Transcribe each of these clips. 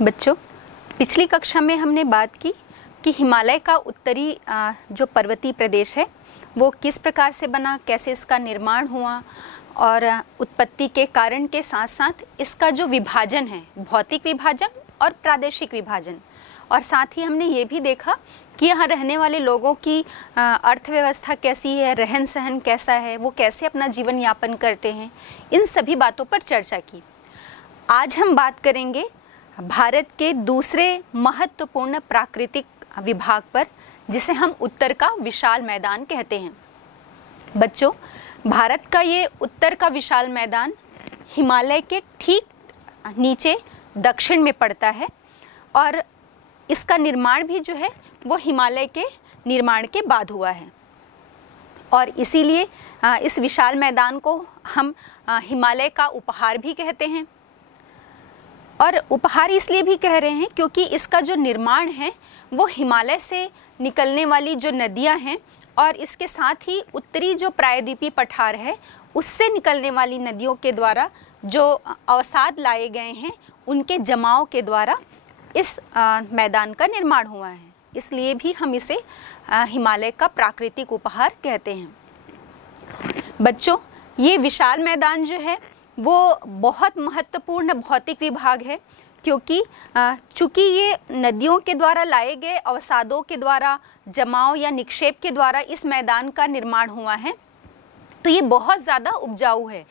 बच्चों, पिछली कक्षा में हमने बात की कि हिमालय का उत्तरी जो पर्वतीय प्रदेश है वो किस प्रकार से बना, कैसे इसका निर्माण हुआ और उत्पत्ति के कारण के साथ साथ इसका जो विभाजन है, भौतिक विभाजन और प्रादेशिक विभाजन, और साथ ही हमने ये भी देखा कि यहाँ रहने वाले लोगों की अर्थव्यवस्था कैसी है, रहन सहन कैसा है, वो कैसे अपना जीवन यापन करते हैं, इन सभी बातों पर चर्चा की। आज हम बात करेंगे भारत के दूसरे महत्वपूर्ण प्राकृतिक विभाग पर, जिसे हम उत्तर का विशाल मैदान कहते हैं। बच्चों, भारत का ये उत्तर का विशाल मैदान हिमालय के ठीक नीचे दक्षिण में पड़ता है और इसका निर्माण भी जो है वो हिमालय के निर्माण के बाद हुआ है और इसीलिए इस विशाल मैदान को हम हिमालय का उपहार भी कहते हैं। और उपहार इसलिए भी कह रहे हैं क्योंकि इसका जो निर्माण है वो हिमालय से निकलने वाली जो नदियां हैं और इसके साथ ही उत्तरी जो प्रायद्वीपीय पठार है उससे निकलने वाली नदियों के द्वारा जो अवसाद लाए गए हैं उनके जमाव के द्वारा इस मैदान का निर्माण हुआ है। इसलिए भी हम इसे हिमालय का प्राकृतिक उपहार कहते हैं। बच्चों, ये विशाल मैदान जो है वो बहुत महत्वपूर्ण भौतिक विभाग है क्योंकि चूंकि ये नदियों के द्वारा लाए गए अवसादों के द्वारा, जमाव या निक्षेप के द्वारा इस मैदान का निर्माण हुआ है, तो ये बहुत ज़्यादा उपजाऊ है।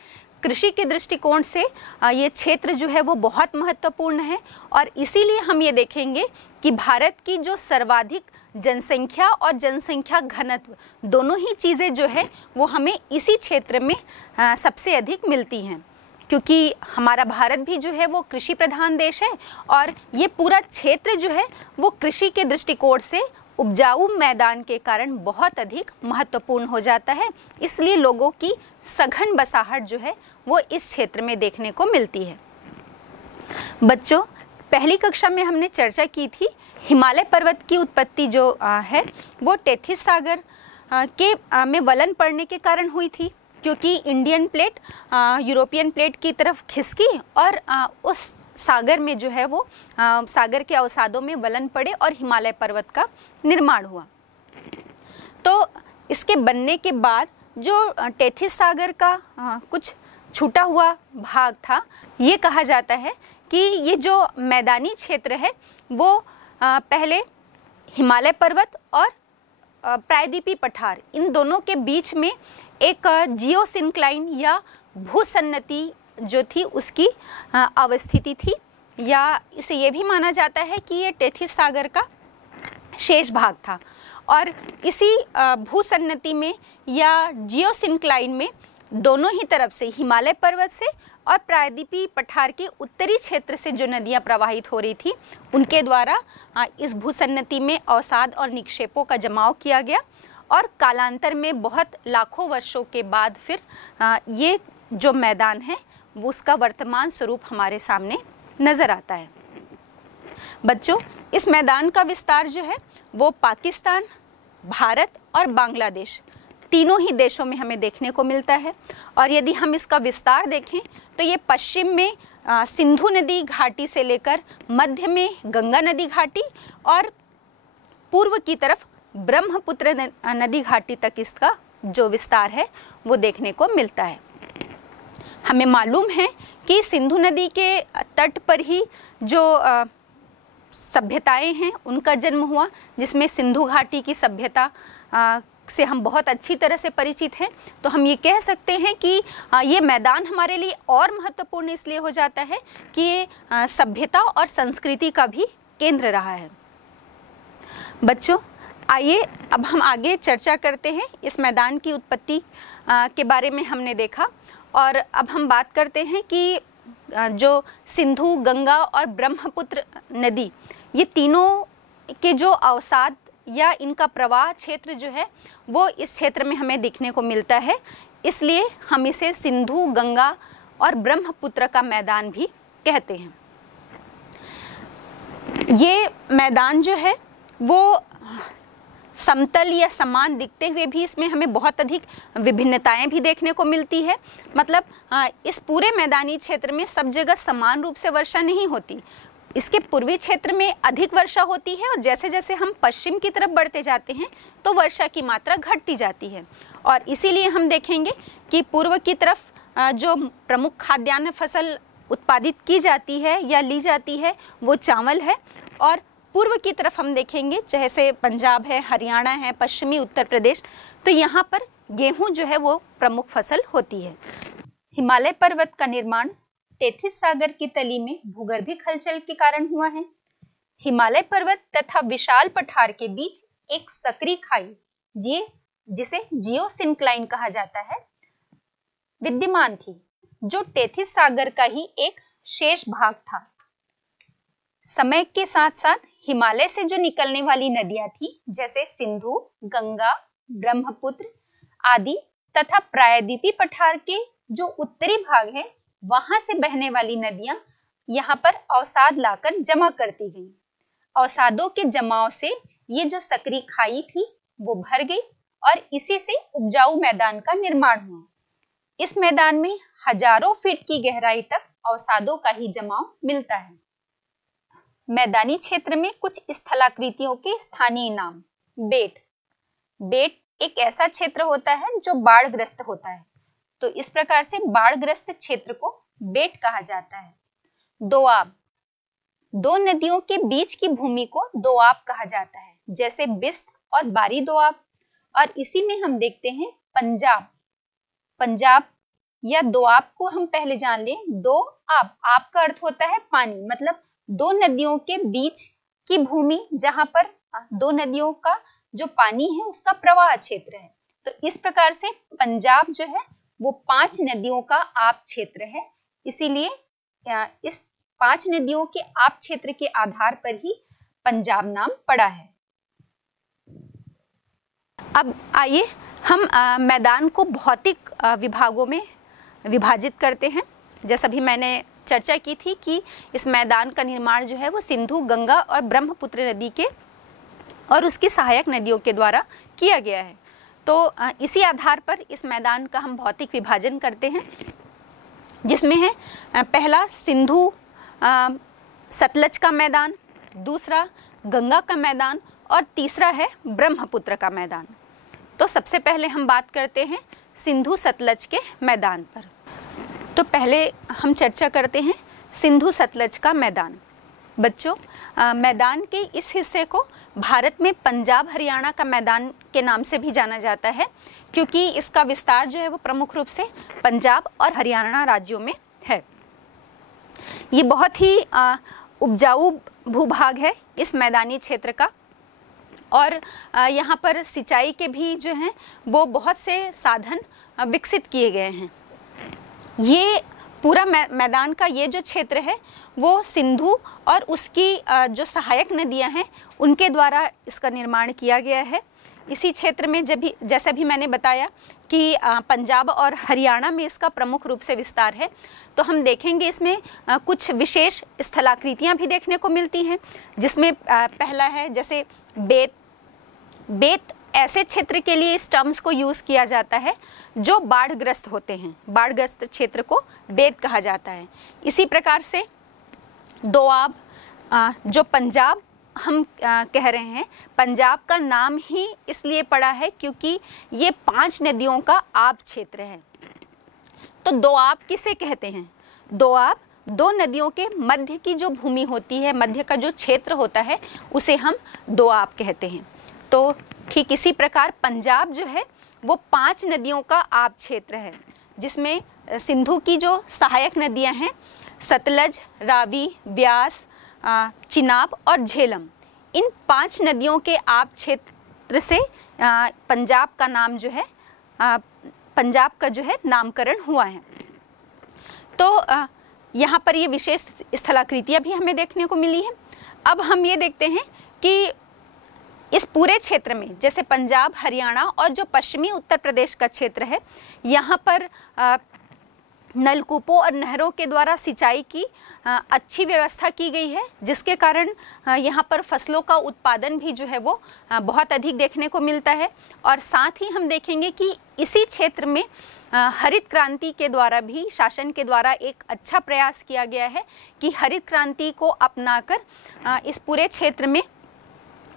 कृषि के दृष्टिकोण से ये क्षेत्र जो है वो बहुत महत्वपूर्ण है और इसीलिए हम ये देखेंगे कि भारत की जो सर्वाधिक जनसंख्या और जनसंख्या घनत्व दोनों ही चीज़ें जो है वो हमें इसी क्षेत्र में सबसे अधिक मिलती हैं, क्योंकि हमारा भारत भी जो है वो कृषि प्रधान देश है और ये पूरा क्षेत्र जो है वो कृषि के दृष्टिकोण से उपजाऊ मैदान के कारण बहुत अधिक महत्वपूर्ण हो जाता है। इसलिए लोगों की सघन बसाहट जो है वो इस क्षेत्र में देखने को मिलती है। बच्चों, पहली कक्षा में हमने चर्चा की थी हिमालय पर्वत की उत्पत्ति जो है वो टेथिस सागर के में वलन पड़ने के कारण हुई थी, क्योंकि इंडियन प्लेट यूरोपियन प्लेट की तरफ खिसकी और उस सागर में जो है वो सागर के अवसादों में वलन पड़े और हिमालय पर्वत का निर्माण हुआ। तो इसके बनने के बाद जो टेथिस सागर का कुछ छूटा हुआ भाग था, ये कहा जाता है कि ये जो मैदानी क्षेत्र है वो पहले हिमालय पर्वत और प्रायद्वीपीय पठार, इन दोनों के बीच में एक जियोसिंक्लाइन या भूसन्नति जो थी उसकी अवस्थिति थी, या इसे ये भी माना जाता है कि ये टेथिस सागर का शेष भाग था। और इसी भूसन्नति में या जियोसिंक्लाइन में दोनों ही तरफ से, हिमालय पर्वत से और प्रायद्वीपीय पठार के उत्तरी क्षेत्र से जो नदियां प्रवाहित हो रही थी उनके द्वारा इस भूसन्नति में अवसाद और निक्षेपों का जमाव किया गया और कालांतर में बहुत लाखों वर्षों के बाद फिर ये जो मैदान है वो उसका वर्तमान स्वरूप हमारे सामने नज़र आता है। बच्चों, इस मैदान का विस्तार जो है वो पाकिस्तान, भारत और बांग्लादेश तीनों ही देशों में हमें देखने को मिलता है। और यदि हम इसका विस्तार देखें तो ये पश्चिम में सिंधु नदी घाटी से लेकर मध्य में गंगा नदी घाटी और पूर्व की तरफ ब्रह्मपुत्र नदी घाटी तक इसका जो विस्तार है वो देखने को मिलता है। हमें मालूम है कि सिंधु नदी के तट पर ही जो सभ्यताएं हैं उनका जन्म हुआ, जिसमें सिंधु घाटी की सभ्यता से हम बहुत अच्छी तरह से परिचित हैं। तो हम ये कह सकते हैं कि ये मैदान हमारे लिए और महत्वपूर्ण इसलिए हो जाता है कि ये सभ्यता और संस्कृति का भी केंद्र रहा है। बच्चों, आइए अब हम आगे चर्चा करते हैं। इस मैदान की उत्पत्ति के बारे में हमने देखा और अब हम बात करते हैं कि जो सिंधु, गंगा और ब्रह्मपुत्र नदी, ये तीनों के जो अवसाद या इनका प्रवाह क्षेत्र जो है वो इस क्षेत्र में हमें देखने को मिलता है। इसलिए हम इसे सिंधु, गंगा और ब्रह्मपुत्र का मैदान भी कहते हैं। ये मैदान जो है वो समतल या समान दिखते हुए भी इसमें हमें बहुत अधिक विभिन्नताएं भी देखने को मिलती है। मतलब इस पूरे मैदानी क्षेत्र में सब जगह समान रूप से वर्षा नहीं होती। इसके पूर्वी क्षेत्र में अधिक वर्षा होती है और जैसे जैसे हम पश्चिम की तरफ बढ़ते जाते हैं तो वर्षा की मात्रा घटती जाती है। और इसीलिए हम देखेंगे कि पूर्व की तरफ जो प्रमुख खाद्यान्न फसल उत्पादित की जाती है या ली जाती है वो चावल है, और पूर्व की तरफ हम देखेंगे जैसे पंजाब है, हरियाणा है, पश्चिमी उत्तर प्रदेश, तो यहाँ पर गेहूं जो है वो प्रमुख फसल होती है। हिमालय पर्वत का निर्माण टेथिस सागर की तली में भूगर्भिक हलचल के कारण हुआ है। हिमालय पर्वत तथा विशाल पठार के बीच एक सकरी खाई, जिसे जियोसिंक्लाइन कहा जाता है, विद्यमान थी, जो टेथिस सागर का ही एक शेष भाग था। समय के साथ साथ हिमालय से जो निकलने वाली नदियां थी, जैसे सिंधु, गंगा, ब्रह्मपुत्र आदि, तथा प्रायद्वीपी पठार के जो उत्तरी भाग है वहां से बहने वाली नदियां यहाँ पर अवसाद लाकर जमा करती गईं। अवसादों के जमाव से ये जो सकरी खाई थी वो भर गई और इसी से उपजाऊ मैदान का निर्माण हुआ। इस मैदान में हजारों फीट की गहराई तक अवसादों का ही जमाव मिलता है। मैदानी क्षेत्र में कुछ स्थलाकृतियों के स्थानीय नाम। बेट एक ऐसा क्षेत्र होता है जो बाढ़ग्रस्त होता है, तो इस प्रकार से बाढ़ग्रस्त क्षेत्र को बेट कहा जाता है। दोआब, दो नदियों के बीच की भूमि को दोआब कहा जाता है, जैसे बिस्त और बारी दोआब। और इसी में हम देखते हैं पंजाब या दोआब को हम पहले जान लें। दो आब का अर्थ होता है पानी, मतलब दो नदियों के बीच की भूमि जहां पर दो नदियों का जो पानी है उसका प्रवाह क्षेत्र है। तो इस प्रकार से पंजाब जो है वो 5 नदियों का आप क्षेत्र है, इसीलिए इस 5 नदियों के आप क्षेत्र के आधार पर ही पंजाब नाम पड़ा है। अब आइए हम मैदान को भौतिक विभागों में विभाजित करते हैं। जैसा भी मैंने चर्चा की थी कि इस मैदान का निर्माण जो है वो सिंधु, गंगा और ब्रह्मपुत्र नदी के और उसकी सहायक नदियों के द्वारा किया गया है। तो इसी आधार पर इस मैदान का हम भौतिक विभाजन करते हैं, जिसमें है पहला सिंधु सतलज का मैदान, दूसरा गंगा का मैदान और तीसरा है ब्रह्मपुत्र का मैदान। तो सबसे पहले हम बात करते हैं सिंधु सतलज के मैदान पर। तो पहले हम चर्चा करते हैं सिंधु सतलज का मैदान। बच्चों, मैदान के इस हिस्से को भारत में पंजाब हरियाणा का मैदान के नाम से भी जाना जाता है, क्योंकि इसका विस्तार जो है वो प्रमुख रूप से पंजाब और हरियाणा राज्यों में है। ये बहुत ही उपजाऊ भूभाग है इस मैदानी क्षेत्र का, और यहाँ पर सिंचाई के भी जो हैं वो बहुत से साधन विकसित किए गए हैं। ये पूरा मैदान का ये जो क्षेत्र है वो सिंधु और उसकी जो सहायक नदियां हैं उनके द्वारा इसका निर्माण किया गया है। इसी क्षेत्र में जैसा भी मैंने बताया कि पंजाब और हरियाणा में इसका प्रमुख रूप से विस्तार है, तो हम देखेंगे इसमें कुछ विशेष स्थलाकृतियां भी देखने को मिलती हैं, जिसमें पहला है जैसे बेत ऐसे क्षेत्र के लिए इस टर्म्स को यूज़ किया जाता है जो बाढ़ग्रस्त होते हैं। बाढ़ग्रस्त क्षेत्र को बेत कहा जाता है। इसी प्रकार से दोआब, जो पंजाब हम कह रहे हैं, पंजाब का नाम ही इसलिए पड़ा है क्योंकि ये 5 नदियों का आब क्षेत्र है। तो दोआब किसे कहते हैं? दोआब दो नदियों के मध्य की जो भूमि होती है, मध्य का जो क्षेत्र होता है, उसे हम दोआब कहते हैं। तो ठीक इसी प्रकार पंजाब जो है वो 5 नदियों का आब क्षेत्र है, जिसमें सिंधु की जो सहायक नदियां हैं, सतलज, रावी, ब्यास, चिनाब और झेलम, इन 5 नदियों के आब क्षेत्र से पंजाब का नाम जो है, पंजाब का जो है नामकरण हुआ है। तो यहाँ पर ये विशेष स्थलाकृतियाँ भी हमें देखने को मिली है। अब हम ये देखते हैं कि इस पूरे क्षेत्र में, जैसे पंजाब, हरियाणा और जो पश्चिमी उत्तर प्रदेश का क्षेत्र है, यहाँ पर नलकूपों और नहरों के द्वारा सिंचाई की अच्छी व्यवस्था की गई है, जिसके कारण यहाँ पर फसलों का उत्पादन भी जो है वो बहुत अधिक देखने को मिलता है। और साथ ही हम देखेंगे कि इसी क्षेत्र में हरित क्रांति के द्वारा भी शासन के द्वारा एक अच्छा प्रयास किया गया है कि हरित क्रांति को अपनाकर इस पूरे क्षेत्र में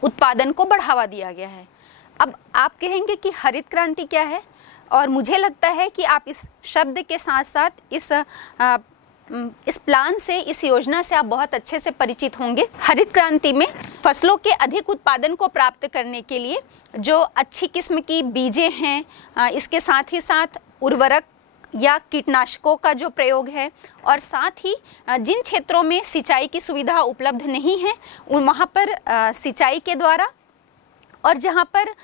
उत्पादन को बढ़ावा दिया गया है। अब आप कहेंगे कि हरित क्रांति क्या है, और मुझे लगता है कि आप इस शब्द के साथ साथ इस प्लान से, इस योजना से आप बहुत अच्छे से परिचित होंगे। हरित क्रांति में फसलों के अधिक उत्पादन को प्राप्त करने के लिए जो अच्छी किस्म की बीजें हैं, इसके साथ ही साथ उर्वरक या कीटनाशकों का जो प्रयोग है, और साथ ही जिन क्षेत्रों में सिंचाई की सुविधा उपलब्ध नहीं है वहाँ पर सिंचाई के द्वारा, और जहाँ पर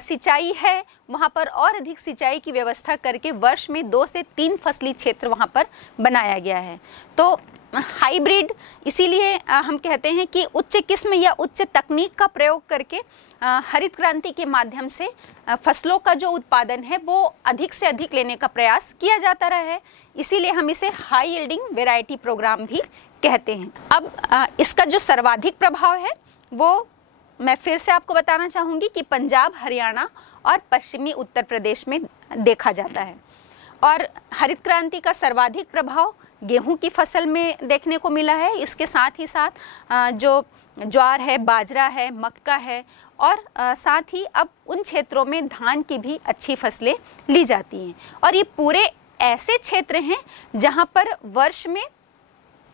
सिंचाई है वहाँ पर और अधिक सिंचाई की व्यवस्था करके वर्ष में 2 से 3 फसली क्षेत्र वहाँ पर बनाया गया है। तो हाइब्रिड इसीलिए हम कहते हैं कि उच्च किस्म या उच्च तकनीक का प्रयोग करके हरित क्रांति के माध्यम से फसलों का जो उत्पादन है वो अधिक से अधिक लेने का प्रयास किया जाता रहा है। इसीलिए हम इसे हाई यील्डिंग वैरायटी प्रोग्राम भी कहते हैं। अब इसका जो सर्वाधिक प्रभाव है वो मैं फिर से आपको बताना चाहूँगी कि पंजाब, हरियाणा और पश्चिमी उत्तर प्रदेश में देखा जाता है। और हरित क्रांति का सर्वाधिक प्रभाव गेहूं की फसल में देखने को मिला है। इसके साथ ही साथ जो ज्वार है, बाजरा है, मक्का है, और साथ ही अब उन क्षेत्रों में धान की भी अच्छी फसलें ली जाती हैं। और ये पूरे ऐसे क्षेत्र हैं जहाँ पर वर्ष में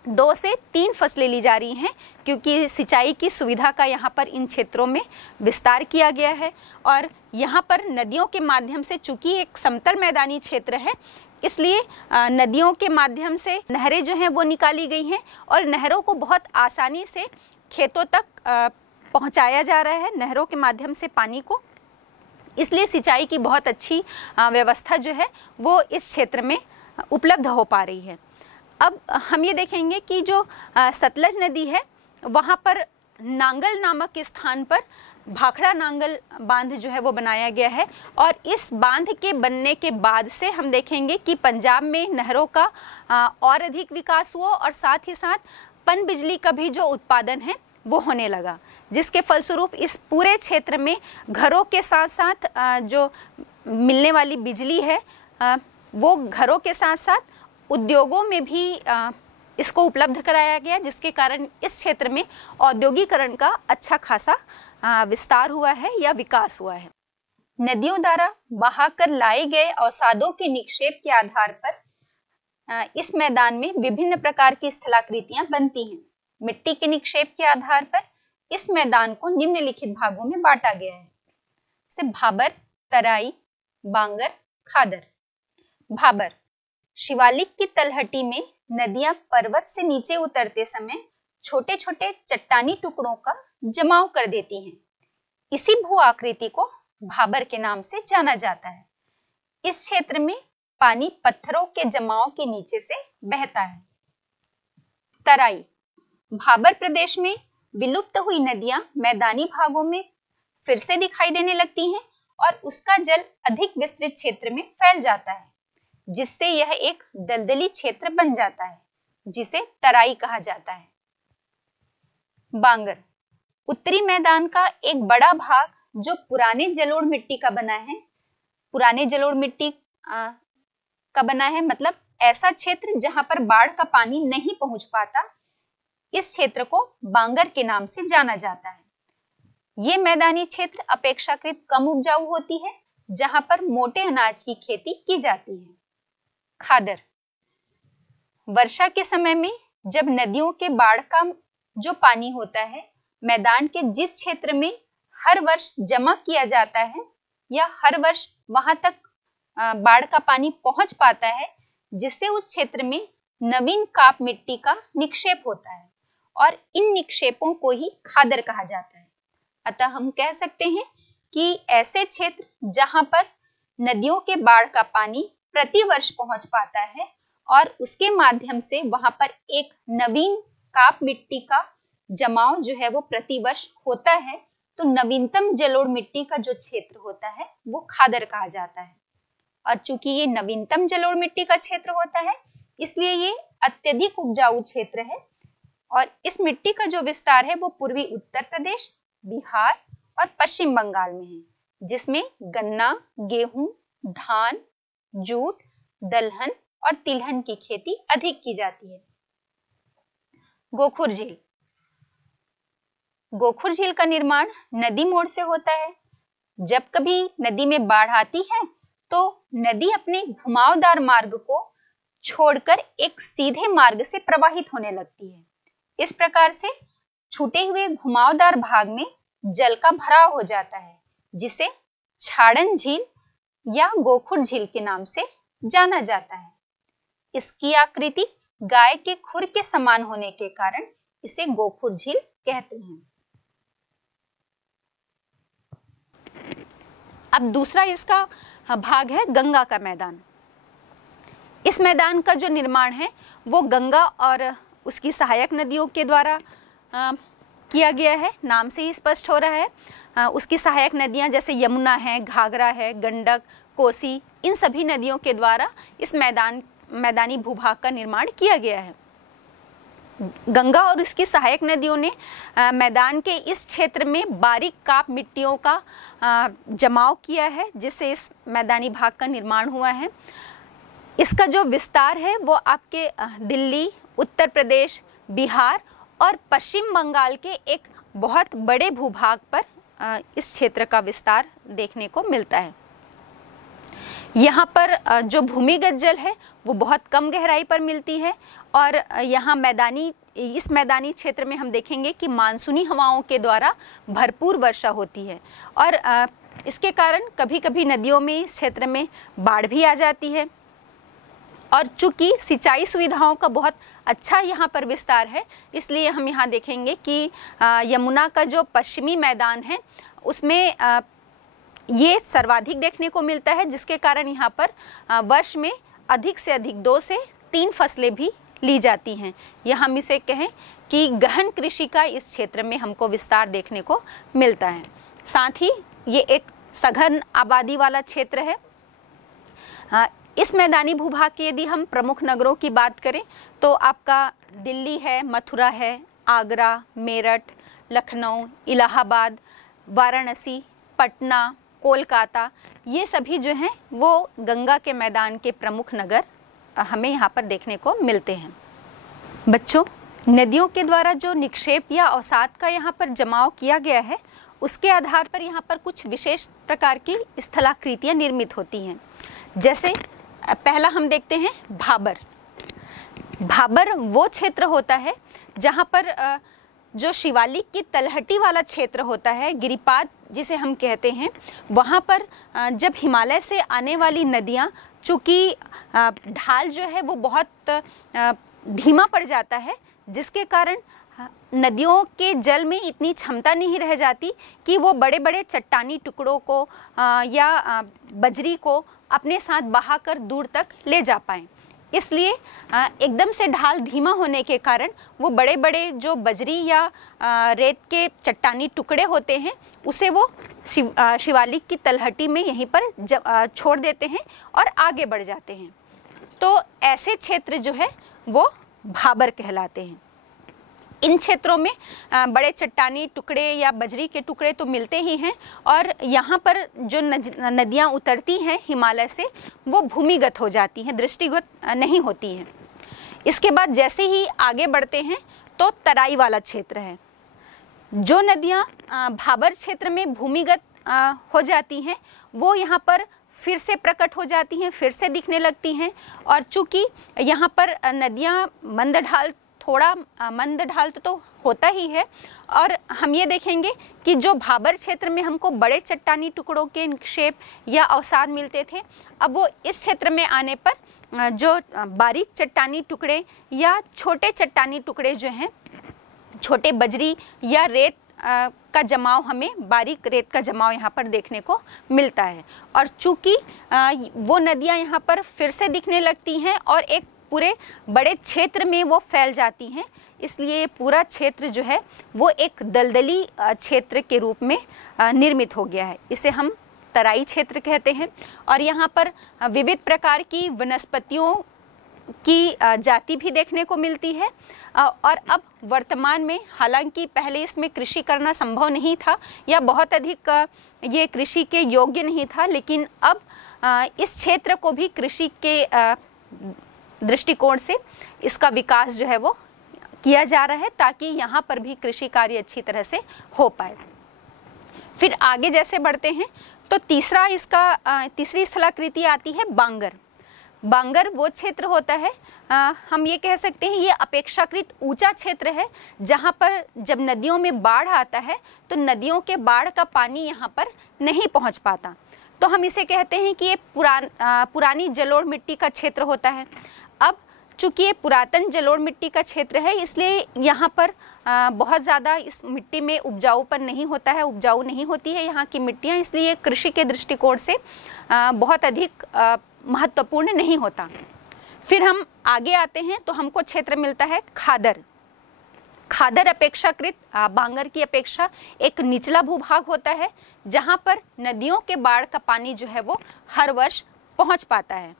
2 से 3 फसलें ली जा रही हैं, क्योंकि सिंचाई की सुविधा का यहाँ पर इन क्षेत्रों में विस्तार किया गया है। और यहाँ पर नदियों के माध्यम से, चूंकि एक समतल मैदानी क्षेत्र है, इसलिए नदियों के माध्यम से नहरें जो हैं वो निकाली गई हैं, और नहरों को बहुत आसानी से खेतों तक पहुँचाया जा रहा है, नहरों के माध्यम से पानी को। इसलिए सिंचाई की बहुत अच्छी व्यवस्था जो है वो इस क्षेत्र में उपलब्ध हो पा रही है। अब हम ये देखेंगे कि जो सतलज नदी है वहाँ पर नांगल नामक स्थान पर भाखड़ा नांगल बांध जो है वो बनाया गया है। और इस बांध के बनने के बाद से हम देखेंगे कि पंजाब में नहरों का और अधिक विकास हुआ, और साथ ही साथ पनबिजली का भी जो उत्पादन है वो होने लगा, जिसके फलस्वरूप इस पूरे क्षेत्र में घरों के साथ साथ जो मिलने वाली बिजली है वो घरों के साथ साथ उद्योगों में भी इसको उपलब्ध कराया गया, जिसके कारण इस क्षेत्र में औद्योगिकरण का अच्छा खासा विस्तार हुआ है या विकास हुआ है। नदियों द्वारा बहाकर लाए गए अवसादों के निक्षेप के आधार पर इस मैदान में विभिन्न प्रकार की स्थलाकृतियां बनती हैं। मिट्टी के निक्षेप के आधार पर इस मैदान को निम्नलिखित भागों में बांटा गया है, जैसे भाबर, तराई, बांगर, खादर। भाबर, शिवालिक की तलहटी में नदियां पर्वत से नीचे उतरते समय छोटे छोटे चट्टानी टुकड़ों का जमाव कर देती हैं। इसी भू आकृति को भाबर के नाम से जाना जाता है। इस क्षेत्र में पानी पत्थरों के जमाव के नीचे से बहता है। तराई, भाबर प्रदेश में विलुप्त हुई नदियां मैदानी भागों में फिर से दिखाई देने लगती हैं और उसका जल अधिक विस्तृत क्षेत्र में फैल जाता है, जिससे यह एक दलदली क्षेत्र बन जाता है, जिसे तराई कहा जाता है। बांगर, उत्तरी मैदान का एक बड़ा भाग जो पुराने जलोढ़ मिट्टी का बना है। पुराने जलोढ़ मिट्टी का बना है मतलब ऐसा क्षेत्र जहां पर बाढ़ का पानी नहीं पहुंच पाता। इस क्षेत्र को बांगर के नाम से जाना जाता है। ये मैदानी क्षेत्र अपेक्षाकृत कम उपजाऊ होती है, जहां पर मोटे अनाज की खेती की जाती है। खादर, वर्षा के समय में जब नदियों के बाढ़ का जो पानी होता है मैदान के जिस क्षेत्र में हर वर्ष जमा किया जाता है या हर वर्ष वहां तक बाढ़ का पानी पहुंच पाता है, जिससे उस क्षेत्र में नवीन काप मिट्टी का निक्षेप होता है और इन निक्षेपों को ही खादर कहा जाता है। अतः हम कह सकते हैं कि ऐसे क्षेत्र जहां पर नदियों के बाढ़ का पानी प्रतिवर्ष पहुंच पाता है और उसके माध्यम से वहां पर एक नवीन काप मिट्टी का जमाव जो है वो प्रतिवर्ष होता है, तो नवीनतम जलोढ़ मिट्टी का जो क्षेत्र होता है वो खादर कहा जाता है। और चूंकि ये नवीनतम जलोढ़ मिट्टी का क्षेत्र होता है इसलिए ये अत्यधिक उपजाऊ क्षेत्र है। और इस मिट्टी का जो विस्तार है वो पूर्वी उत्तर प्रदेश, बिहार और पश्चिम बंगाल में है, जिसमें गन्ना, गेहूं, धान, जूट, दलहन और तिलहन की खेती अधिक की जाती है। गोखुर झील। गोखुर झील का निर्माण नदी मोड़ से होता है। जब कभी नदी में बाढ़ आती है तो नदी अपने घुमावदार मार्ग को छोड़कर एक सीधे मार्ग से प्रवाहित होने लगती है। इस प्रकार से छूटे हुए घुमावदार भाग में जल का भराव हो जाता है, जिसे छाड़न झील या गोखुर झील के नाम से जाना जाता है। इसकी आकृति गाय के खुर के समान होने के कारण इसे गोखुर झील कहते हैं। अब दूसरा इसका भाग है गंगा का मैदान। इस मैदान का जो निर्माण है वो गंगा और उसकी सहायक नदियों के द्वारा किया गया है। नाम से ही स्पष्ट हो रहा है। उसकी सहायक नदियां जैसे यमुना है, घाघरा है, गंडक, कोसी, इन सभी नदियों के द्वारा इस मैदानी भूभाग का निर्माण किया गया है। गंगा और उसकी सहायक नदियों ने मैदान के इस क्षेत्र में बारीक काप मिट्टियों का जमाव किया है, जिससे इस मैदानी भाग का निर्माण हुआ है। इसका जो विस्तार है वो आपके दिल्ली, उत्तर प्रदेश, बिहार और पश्चिम बंगाल के एक बहुत बड़े भूभाग पर इस क्षेत्र का विस्तार देखने को मिलता है। यहाँ पर जो भूमिगत जल है वो बहुत कम गहराई पर मिलती है और यहाँ इस मैदानी क्षेत्र में हम देखेंगे कि मानसूनी हवाओं के द्वारा भरपूर वर्षा होती है और इसके कारण कभी कभी नदियों में इस क्षेत्र में बाढ़ भी आ जाती है। और चूंकि सिंचाई सुविधाओं का बहुत अच्छा यहाँ पर विस्तार है, इसलिए हम यहाँ देखेंगे कि यमुना का जो पश्चिमी मैदान है उसमें ये सर्वाधिक देखने को मिलता है, जिसके कारण यहाँ पर वर्ष में अधिक से अधिक 2 से 3 फसलें भी ली जाती हैं। या हम इसे कहें कि गहन कृषि का इस क्षेत्र में हमको विस्तार देखने को मिलता है। साथ ही ये एक सघन आबादी वाला क्षेत्र है। इस मैदानी भूभाग के यदि हम प्रमुख नगरों की बात करें तो आपका दिल्ली है, मथुरा है, आगरा, मेरठ, लखनऊ, इलाहाबाद, वाराणसी, पटना, कोलकाता, ये सभी जो हैं वो गंगा के मैदान के प्रमुख नगर हमें यहाँ पर देखने को मिलते हैं। बच्चों, नदियों के द्वारा जो निक्षेप या अवसाद का यहाँ पर जमाव किया गया है उसके आधार पर यहाँ पर कुछ विशेष प्रकार की स्थलाकृतियाँ निर्मित होती हैं। जैसे पहला हम देखते हैं भाबर। भाबर वो क्षेत्र होता है जहाँ पर जो शिवालिक की तलहटी वाला क्षेत्र होता है, गिरिपाद जिसे हम कहते हैं, वहाँ पर जब हिमालय से आने वाली नदियाँ, चूँकि ढाल जो है वो बहुत धीमा पड़ जाता है, जिसके कारण नदियों के जल में इतनी क्षमता नहीं रह जाती कि वो बड़े बड़े चट्टानी टुकड़ों को या बजरी को अपने साथ बहाकर दूर तक ले जा पाएं। इसलिए एकदम से ढाल धीमा होने के कारण वो बड़े बड़े जो बजरी या रेत के चट्टानी टुकड़े होते हैं उसे वो शिवालिक की तलहटी में यहीं पर छोड़ देते हैं और आगे बढ़ जाते हैं। तो ऐसे क्षेत्र जो है वो भाबर कहलाते हैं। इन क्षेत्रों में बड़े चट्टानी टुकड़े या बजरी के टुकड़े तो मिलते ही हैं और यहाँ पर जो नदियाँ उतरती हैं हिमालय से वो भूमिगत हो जाती हैं, दृष्टिगत नहीं होती हैं। इसके बाद जैसे ही आगे बढ़ते हैं तो तराई वाला क्षेत्र है। जो नदियाँ भाबर क्षेत्र में भूमिगत हो जाती हैं वो यहाँ पर फिर से प्रकट हो जाती हैं, फिर से दिखने लगती हैं। और चूँकि यहाँ पर नदियाँ थोड़ा मंद ढाल तो होता ही है और हम ये देखेंगे कि जो भाबर क्षेत्र में हमको बड़े चट्टानी टुकड़ों के निक्षेप या अवसाद मिलते थे, अब वो इस क्षेत्र में आने पर जो बारीक चट्टानी टुकड़े या छोटे चट्टानी टुकड़े जो हैं, छोटे बजरी या रेत का जमाव, हमें बारीक रेत का जमाव यहाँ पर देखने को मिलता है। और चूँकि वो नदियाँ यहाँ पर फिर से दिखने लगती हैं और एक पूरे बड़े क्षेत्र में वो फैल जाती हैं, इसलिए पूरा क्षेत्र जो है वो एक दलदली क्षेत्र के रूप में निर्मित हो गया है। इसे हम तराई क्षेत्र कहते हैं और यहाँ पर विविध प्रकार की वनस्पतियों की जाति भी देखने को मिलती है। और अब वर्तमान में, हालांकि पहले इसमें कृषि करना संभव नहीं था या बहुत अधिक ये कृषि के योग्य नहीं था, लेकिन अब इस क्षेत्र को भी कृषि के दृष्टिकोण से इसका विकास जो है वो किया जा रहा है, ताकि यहाँ पर भी कृषि कार्य अच्छी तरह से हो पाए। फिर आगे जैसे बढ़ते हैं तो तीसरी स्थलाकृति आती है बांगर। बांगर वो क्षेत्र होता है, हम ये कह सकते हैं ये अपेक्षाकृत ऊंचा क्षेत्र है, जहाँ पर जब नदियों में बाढ़ आता है तो नदियों के बाढ़ का पानी यहाँ पर नहीं पहुँच पाता, तो हम इसे कहते हैं कि ये पुरानी जलोढ़ मिट्टी का क्षेत्र होता है। अब चूँकि ये पुरातन जलोढ़ मिट्टी का क्षेत्र है, इसलिए यहाँ पर बहुत ज़्यादा इस मिट्टी में उपजाऊपन नहीं होता है, उपजाऊ नहीं होती है यहाँ की मिट्टियाँ, इसलिए कृषि के दृष्टिकोण से बहुत अधिक महत्वपूर्ण नहीं होता। फिर हम आगे आते हैं तो हमको क्षेत्र मिलता है खादर। खादर अपेक्षाकृत बांगर की अपेक्षा एक निचला भूभाग होता है, जहाँ पर नदियों के बाढ़ का पानी जो है वो हर वर्ष पहुँच पाता है।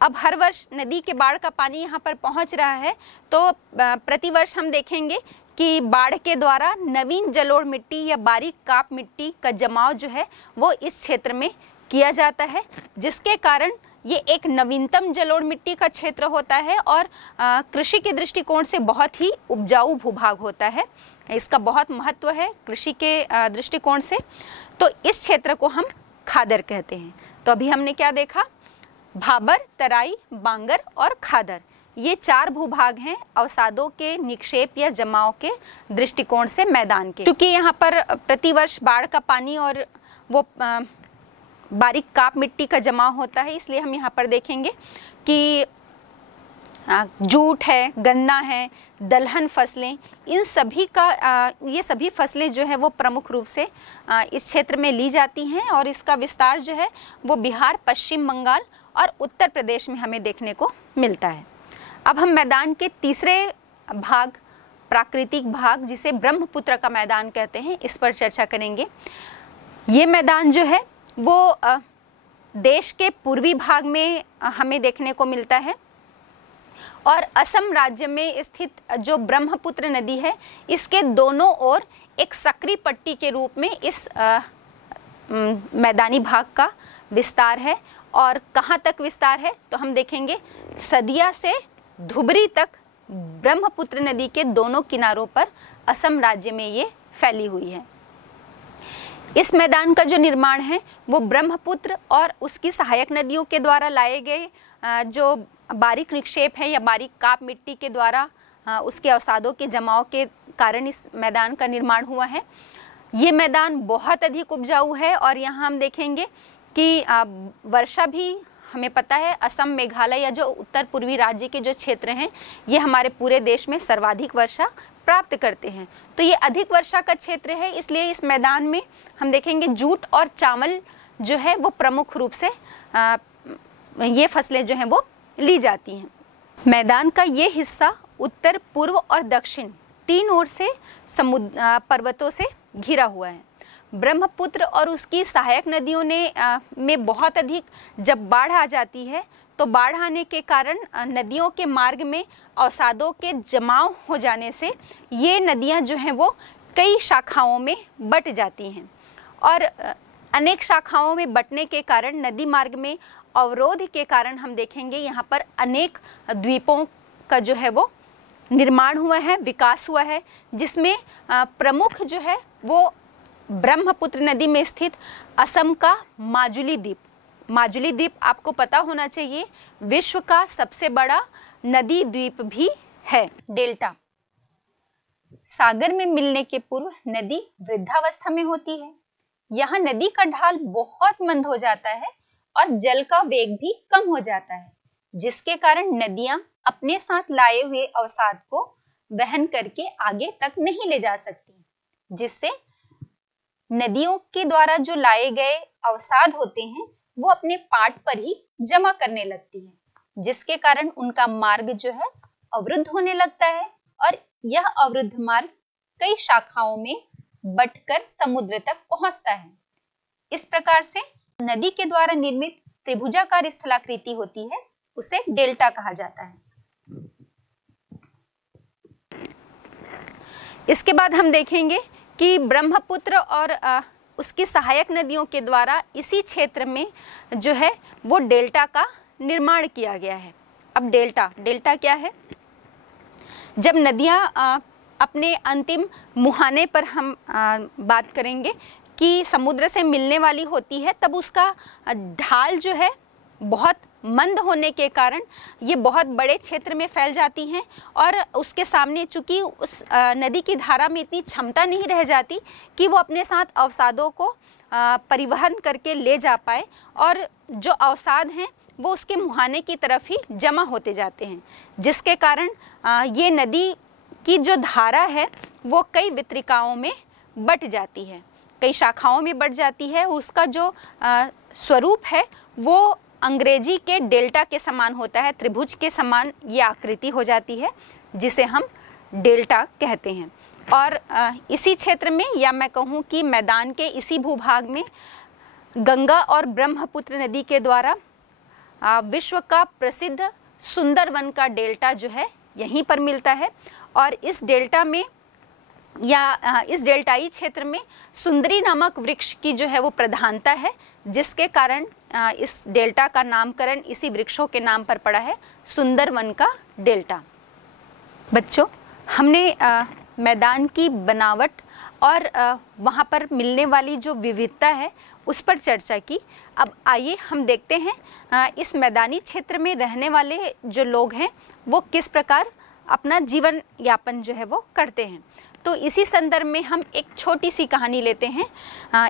अब हर वर्ष नदी के बाढ़ का पानी यहाँ पर पहुँच रहा है, तो प्रतिवर्ष हम देखेंगे कि बाढ़ के द्वारा नवीन जलोढ़ मिट्टी या बारीक काप मिट्टी का जमाव जो है वो इस क्षेत्र में किया जाता है, जिसके कारण ये एक नवीनतम जलोढ़ मिट्टी का क्षेत्र होता है और कृषि के दृष्टिकोण से बहुत ही उपजाऊ भूभाग होता है। इसका बहुत महत्व है कृषि के दृष्टिकोण से, तो इस क्षेत्र को हम खादर कहते हैं। तो अभी हमने क्या देखा, भाबर, तराई, बांगर और खादर, ये 4 भूभाग हैं अवसादों के निक्षेप या जमाव के दृष्टिकोण से मैदान के। क्योंकि यहाँ पर प्रतिवर्ष बाढ़ का पानी और वो बारीक काप मिट्टी का जमाव होता है, इसलिए हम यहाँ पर देखेंगे कि जूट है, गन्ना है, दलहन फसलें, इन सभी का ये सभी फसलें जो है वो प्रमुख रूप से इस क्षेत्र में ली जाती हैं और इसका विस्तार जो है वो बिहार, पश्चिम बंगाल और उत्तर प्रदेश में हमें देखने को मिलता है। अब हम मैदान के तीसरे भाग, प्राकृतिक भाग, जिसे ब्रह्मपुत्र का मैदान कहते हैं, इस पर चर्चा करेंगे। ये मैदान जो है वो देश के पूर्वी भाग में हमें देखने को मिलता है और असम राज्य में स्थित जो ब्रह्मपुत्र नदी है, इसके दोनों ओर एक सकरी पट्टी के रूप में इस मैदानी भाग का विस्तार है। और कहाँ तक विस्तार है तो हम देखेंगे सदिया से धुबरी तक ब्रह्मपुत्र नदी के दोनों किनारों पर असम राज्य में ये फैली हुई है। इस मैदान का जो निर्माण है वो ब्रह्मपुत्र और उसकी सहायक नदियों के द्वारा लाए गए जो बारीक निक्षेप है या बारीक काप मिट्टी के द्वारा उसके अवसादों के जमाव के कारण इस मैदान का निर्माण हुआ है। ये मैदान बहुत अधिक उपजाऊ है और यहाँ हम देखेंगे कि वर्षा भी, हमें पता है असम, मेघालय या जो उत्तर पूर्वी राज्य के जो क्षेत्र हैं ये हमारे पूरे देश में सर्वाधिक वर्षा प्राप्त करते हैं, तो ये अधिक वर्षा का क्षेत्र है, इसलिए इस मैदान में हम देखेंगे जूट और चावल जो है वो प्रमुख रूप से ये फसलें जो हैं वो ली जाती हैं। मैदान का ये हिस्सा उत्तर, पूर्व और दक्षिण 3 ओर से पर्वतों से घिरा हुआ है। ब्रह्मपुत्र और उसकी सहायक नदियों में बहुत अधिक जब बाढ़ आ जाती है तो बाढ़ आने के कारण नदियों के मार्ग में अवसादों के जमाव हो जाने से ये नदियां जो हैं वो कई शाखाओं में बट जाती हैं और अनेक शाखाओं में बटने के कारण नदी मार्ग में अवरोध के कारण हम देखेंगे यहाँ पर अनेक द्वीपों का जो है वो निर्माण हुआ है, विकास हुआ है, जिसमें प्रमुख जो है वो ब्रह्मपुत्र नदी में स्थित असम का माजुली द्वीप। माजुली द्वीप आपको पता होना चाहिए विश्व का सबसे बड़ा नदी द्वीप भी है। डेल्टा सागर में मिलने के पूर्व नदी वृद्धावस्था में होती है। यहाँ नदी का ढाल बहुत मंद हो जाता है और जल का वेग भी कम हो जाता है, जिसके कारण नदियां अपने साथ लाए हुए अवसाद को वहन करके आगे तक नहीं ले जा सकती, जिससे नदियों के द्वारा जो लाए गए अवसाद होते हैं वो अपने पाट पर ही जमा करने लगती है, जिसके कारण उनका मार्ग जो है अवरुद्ध होने लगता है और यह अवरुद्ध मार्ग कई शाखाओं में बटकर समुद्र तक पहुंचता है। इस प्रकार से नदी के द्वारा निर्मित त्रिभुजाकार स्थलाकृति होती है उसे डेल्टा कहा जाता है। इसके बाद हम देखेंगे कि ब्रह्मपुत्र और उसकी सहायक नदियों के द्वारा इसी क्षेत्र में जो है वो डेल्टा का निर्माण किया गया है। अब डेल्टा क्या है? जब नदियां अपने अंतिम मुहाने पर हम बात करेंगे कि समुद्र से मिलने वाली होती है, तब उसका ढाल जो है बहुत मंद होने के कारण ये बहुत बड़े क्षेत्र में फैल जाती हैं और उसके सामने चूंकि उस नदी की धारा में इतनी क्षमता नहीं रह जाती कि वो अपने साथ अवसादों को परिवहन करके ले जा पाए, और जो अवसाद हैं वो उसके मुहाने की तरफ ही जमा होते जाते हैं, जिसके कारण ये नदी की जो धारा है वो कई वितरिकाओं में बट जाती है, कई शाखाओं में बट जाती है। उसका जो स्वरूप है वो अंग्रेजी के डेल्टा के समान होता है, त्रिभुज के समान ये आकृति हो जाती है, जिसे हम डेल्टा कहते हैं। और इसी क्षेत्र में, या मैं कहूँ कि मैदान के इसी भूभाग में गंगा और ब्रह्मपुत्र नदी के द्वारा विश्व का प्रसिद्ध सुंदरवन का डेल्टा जो है यहीं पर मिलता है। और इस डेल्टा में या इस डेल्टाई क्षेत्र में सुंदरी नामक वृक्ष की जो है वो प्रधानता है, जिसके कारण इस डेल्टा का नामकरण इसी वृक्षों के नाम पर पड़ा है, सुंदरवन का डेल्टा। बच्चों, हमने मैदान की बनावट और वहाँ पर मिलने वाली जो विविधता है उस पर चर्चा की। अब आइए हम देखते हैं इस मैदानी क्षेत्र में रहने वाले जो लोग हैं वो किस प्रकार अपना जीवन यापन जो है वो करते हैं। तो इसी संदर्भ में हम एक छोटी सी कहानी लेते हैं,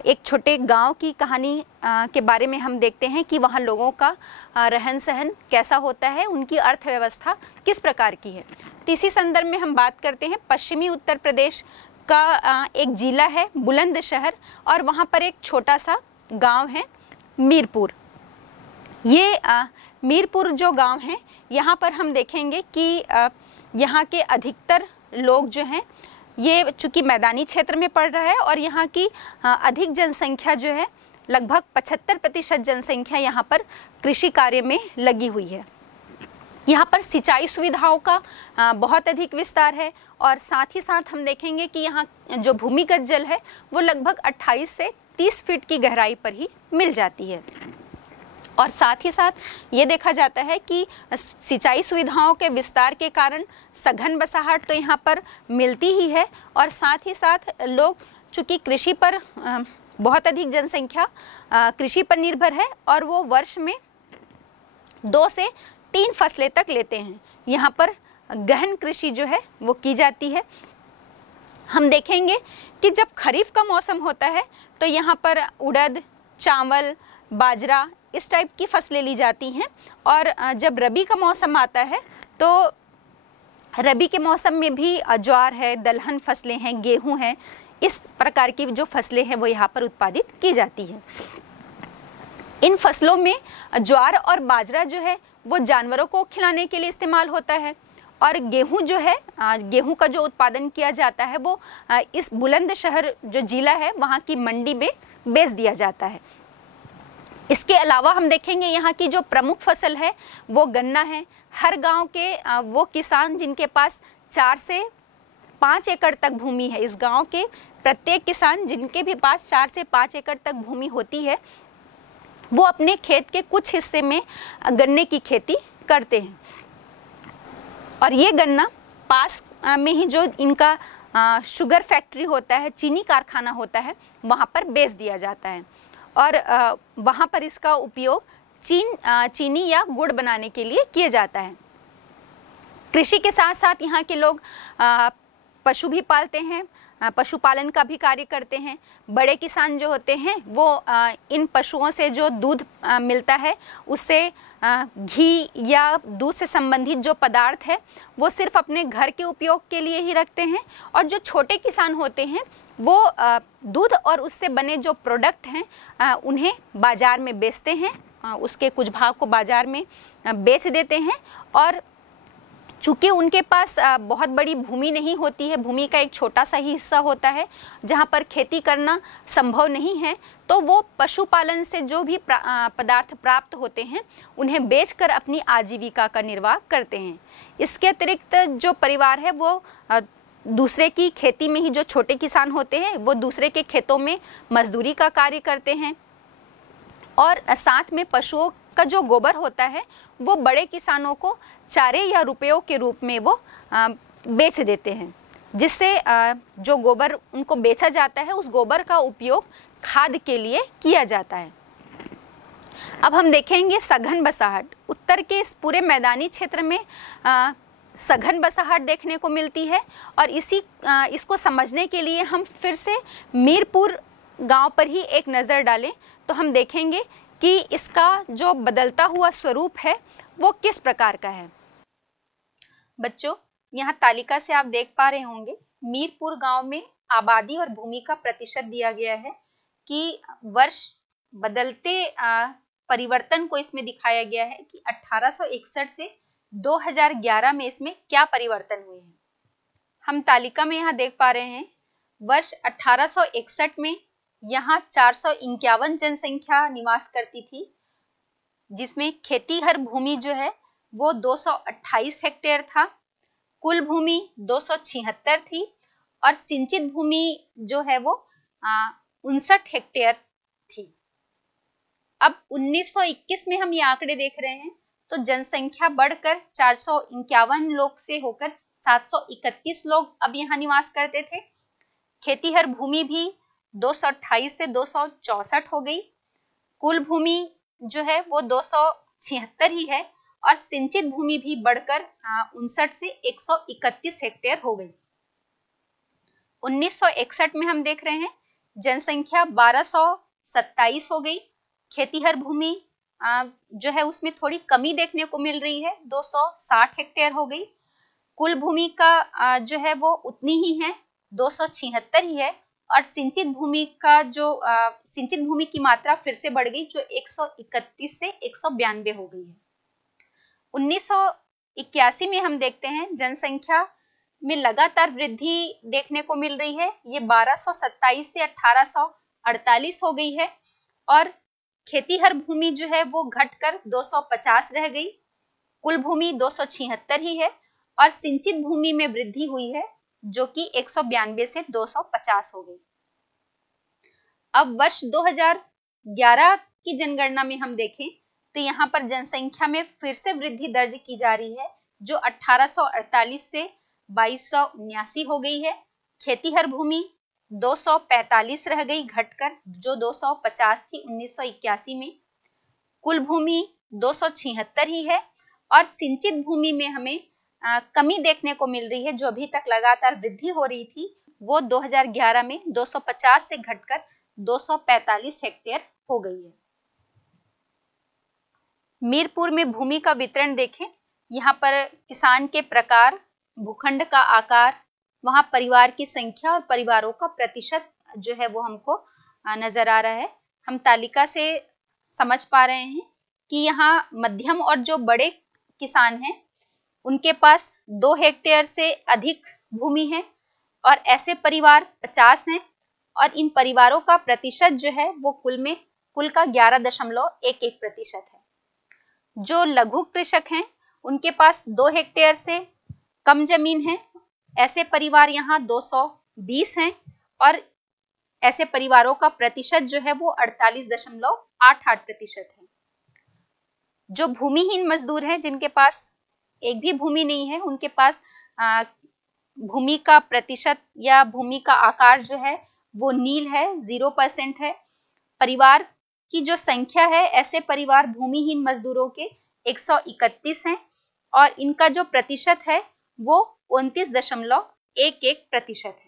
एक छोटे गांव की कहानी के बारे में हम देखते हैं कि वहाँ लोगों का रहन सहन कैसा होता है, उनकी अर्थव्यवस्था किस प्रकार की है। तो इसी संदर्भ में हम बात करते हैं पश्चिमी उत्तर प्रदेश का एक जिला है बुलंदशहर, और वहाँ पर एक छोटा सा गांव है मीरपुर। ये मीरपुर जो गांव है, यहाँ पर हम देखेंगे कि यहाँ के अधिकतर लोग जो हैं ये चूँकि मैदानी क्षेत्र में पड़ रहा है और यहाँ की अधिक जनसंख्या जो है लगभग 75% जनसंख्या यहाँ पर कृषि कार्य में लगी हुई है। यहाँ पर सिंचाई सुविधाओं का बहुत अधिक विस्तार है, और साथ ही साथ हम देखेंगे कि यहाँ जो भूमिगत जल है वो लगभग 28 से 30 फीट की गहराई पर ही मिल जाती है। और साथ ही साथ ये देखा जाता है कि सिंचाई सुविधाओं के विस्तार के कारण सघन बसाहट तो यहाँ पर मिलती ही है, और साथ ही साथ लोग चूँकि कृषि पर बहुत अधिक जनसंख्या कृषि पर निर्भर है और वो वर्ष में 2 से 3 फसलें तक लेते हैं। यहाँ पर गहन कृषि जो है वो की जाती है। हम देखेंगे कि जब खरीफ का मौसम होता है तो यहाँ पर उड़द, चावल, बाजरा इस टाइप की फसलें ली जाती हैं, और जब रबी का मौसम आता है तो रबी के मौसम में भी ज्वार है, दलहन फसलें हैं, गेहूं है, इस प्रकार की जो फसलें हैं वो यहाँ पर उत्पादित की जाती हैं। इन फसलों में ज्वार और बाजरा जो है वो जानवरों को खिलाने के लिए इस्तेमाल होता है, और गेहूं जो है, गेहूं का जो उत्पादन किया जाता है वो इस बुलंदशहर जो जिला है वहाँ की मंडी में बेच दिया जाता है। इसके अलावा हम देखेंगे यहाँ की जो प्रमुख फसल है वो गन्ना है। हर गांव के वो किसान जिनके पास 4 से 5 एकड़ तक भूमि है, इस गांव के प्रत्येक किसान जिनके भी पास 4 से 5 एकड़ तक भूमि होती है, वो अपने खेत के कुछ हिस्से में गन्ने की खेती करते हैं। और ये गन्ना पास में ही जो इनका शुगर फैक्ट्री होता है, चीनी कारखाना होता है, वहाँ पर बेच दिया जाता है, और वहाँ पर इसका उपयोग चीनी या गुड़ बनाने के लिए किया जाता है। कृषि के साथ साथ यहाँ के लोग पशु भी पालते हैं, पशुपालन का भी कार्य करते हैं। बड़े किसान जो होते हैं वो इन पशुओं से जो दूध मिलता है उससे घी या दूध से संबंधित जो पदार्थ है वो सिर्फ अपने घर के उपयोग के लिए ही रखते हैं, और जो छोटे किसान होते हैं वो दूध और उससे बने जो प्रोडक्ट हैं उन्हें बाज़ार में बेचते हैं, उसके कुछ भाग को बाज़ार में बेच देते हैं। और चूँकि उनके पास बहुत बड़ी भूमि नहीं होती है, भूमि का एक छोटा सा ही हिस्सा होता है जहाँ पर खेती करना संभव नहीं है, तो वो पशुपालन से जो भी पदार्थ प्राप्त होते हैं उन्हें बेचकर अपनी आजीविका का निर्वाह करते हैं। इसके अतिरिक्त जो परिवार है वो दूसरे की खेती में ही, जो छोटे किसान होते हैं वो दूसरे के खेतों में मजदूरी का कार्य करते हैं, और साथ में पशुओं का जो गोबर होता है वो बड़े किसानों को चारे या रुपयों के रूप में वो बेच देते हैं, जिससे जो गोबर उनको बेचा जाता है उस गोबर का उपयोग खाद के लिए किया जाता है। अब हम देखेंगे सघन बसाहट। उत्तर के इस पूरे मैदानी क्षेत्र में सघन बसाहट देखने को मिलती है, और इसको समझने के लिए हम फिर से मीरपुर गांव पर ही एक नज़र डालें तो हम देखेंगे कि इसका जो बदलता हुआ स्वरूप है वो किस प्रकार का है। बच्चों, यहाँ तालिका से आप देख पा रहे होंगे मीरपुर गांव में आबादी और भूमि का प्रतिशत दिया गया है कि वर्ष बदलते परिवर्तन को इसमें दिखाया गया है कि 1861 से 2011 में इसमें क्या परिवर्तन हुए हैं। हम तालिका में यहाँ देख पा रहे हैं वर्ष 1861 में यहाँ 451 जनसंख्या निवास करती थी, जिसमें खेतीहर भूमि जो है वो 228 हेक्टेयर था, कुल भूमि 276 थी, और सिंचित भूमि जो है वो 59 हेक्टेयर थी। अब 1921 में हम ये आंकड़े देख रहे हैं तो जनसंख्या बढ़कर 451 लोग से होकर 731 लोग अब यहाँ निवास करते थे। खेतीहर भूमि भी 228 से 264 हो गई, कुल भूमि जो है वो 276 ही है, और सिंचित भूमि भी बढ़कर 59 से 131 हेक्टेयर हो गई। 1961 में हम देख रहे हैं जनसंख्या 1227 हो गई, खेतीहर भूमि जो है उसमें थोड़ी कमी देखने को मिल रही है, 260 हेक्टेयर हो गई, कुल भूमि का जो है वो उतनी ही है, 276 ही है, और सिंचित भूमि का जो सिंचित भूमि की मात्रा फिर से बढ़ गई जो 131 से 192 हो गई है। 1981 में हम देखते हैं जनसंख्या में लगातार वृद्धि देखने को मिल रही है, ये 1227 से 1848 हो गई है, और खेतीहर भूमि जो है वो घटकर 250 रह गई, कुल भूमि 276 ही है, और सिंचित भूमि में वृद्धि हुई है जो कि 192 से 250 हो गई। अब वर्ष 2011 की जनगणना में हम देखें तो यहाँ पर जनसंख्या में फिर से वृद्धि दर्ज की जा रही है जो 1848 से 2279 हो गई है, खेतीहर भूमि 245 रह गई घटकर जो 250 थी 1981 में, कुल भूमि 276 ही है, और सिंचित भूमि में हमें कमी देखने को मिल रही है जो अभी तक लगातार वृद्धि हो रही थी, वो 2011 में 250 से घटकर 245 हेक्टेयर हो गई है। मीरपुर में भूमि का वितरण देखें, यहाँ पर किसान के प्रकार, भूखंड का आकार, वहाँ परिवार की संख्या और परिवारों का प्रतिशत जो है वो हमको नजर आ रहा है। हम तालिका से समझ पा रहे हैं कि यहाँ मध्यम और जो बड़े किसान हैं उनके पास 2 हेक्टेयर से अधिक भूमि है, और ऐसे परिवार 50 हैं, और इन परिवारों का प्रतिशत जो है वो कुल का 11.11% है। जो लघु कृषक हैं उनके पास 2 हेक्टेयर से कम जमीन है, ऐसे परिवार यहाँ 220 हैं, और ऐसे परिवारों का प्रतिशत जो है वो 48.88% है। जो भूमिहीन मजदूर हैं जिनके पास एक भी भूमि नहीं है, उनके पास भूमि का प्रतिशत या भूमि का आकार जो है वो नील है, 0% है। परिवार की जो संख्या है, ऐसे परिवार भूमिहीन मजदूरों के 131 हैं, और इनका जो प्रतिशत है वो 29.11% है।